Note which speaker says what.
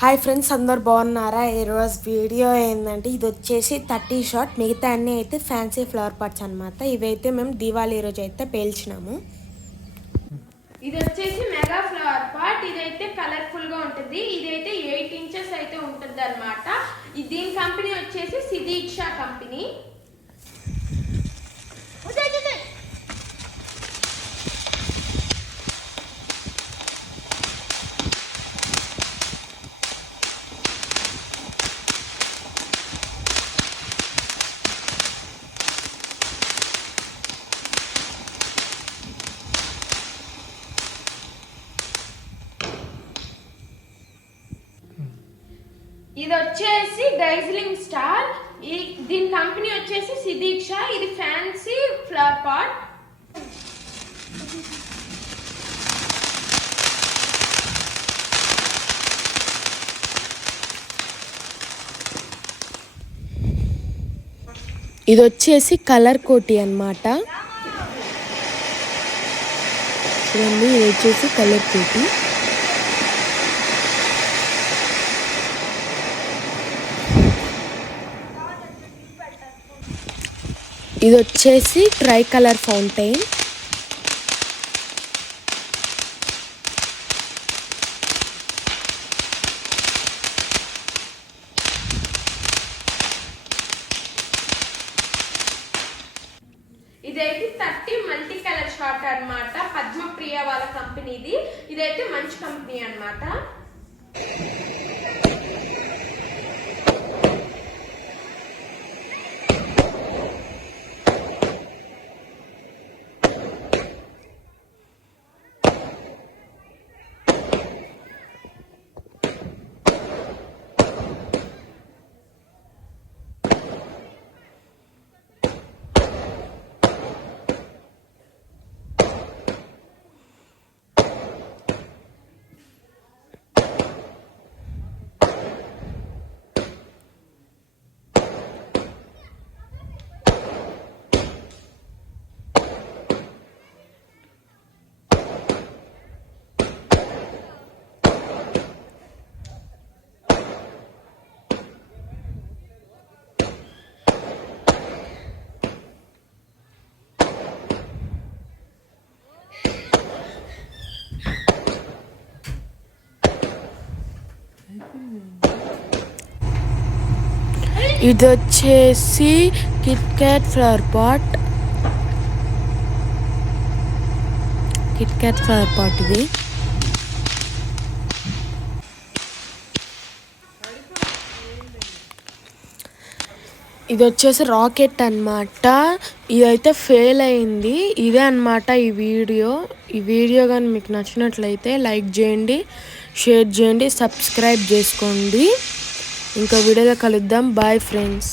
Speaker 1: Hi friends అందరు బాగున్నారా? ఈరోజు వీడియో ఏంటంటే ఇది వచ్చేసి థర్టీ షాట్. మిగతా అన్నీ అయితే ఫ్యాన్సీ ఫ్లవర్ పాట్స్ అనమాట ఇవైతే మేము దీవాళీ రోజు అయితే పేల్చినాము.
Speaker 2: ఇది వచ్చేసి మెగా ఫ్లవర్ పాట్. ఇదైతే కలర్ఫుల్గా ఉంటుంది. ఇదైతే ఎయిట్ ఇంచెస్ అయితే ఉంటుంది అనమాట దీని కంపెనీ వచ్చేసి సిదీక్ష కంపెనీ. ఇది వచ్చేసి డైజ్లింగ్ స్టార్. ఈ దీని కంపెనీ వచ్చేసి సిదీక్ష. ఇది ఫ్యాన్సీ ఫ్లవర్ పాట్.
Speaker 1: ఇది వచ్చేసి కలర్ కోటి అనమాట చూడండి ఇది వచ్చేసి కలర్ కోటి. ఇది వచ్చేసి ట్రై కలర్ ఫౌంటైన్
Speaker 2: ఇదైతే థర్టీ మల్టీ కలర్ షార్ట్ అన్నమాట. పద్మప్రియ వాళ్ళ కంపెనీది. ఇదైతే మంచి కంపెనీ అన్నమాట.
Speaker 1: ఇది వచ్చేసి KitKat flower pot KitKat flower pot ఇది. ఇది వచ్చేసి రాకెట్ అన్నమాట. ఇదైతే ఫెయిల్ అయింది. ఇదే అన్నమాట ఈ వీడియో. ఈ వీడియో కానీ మీకు నచ్చినట్లయితే లైక్ చేయండి. షేర్ చేయండి సబ్స్క్రైబ్ చేసుకోండి. ఇంకో వీడియోలో కలుద్దాం. Bye friends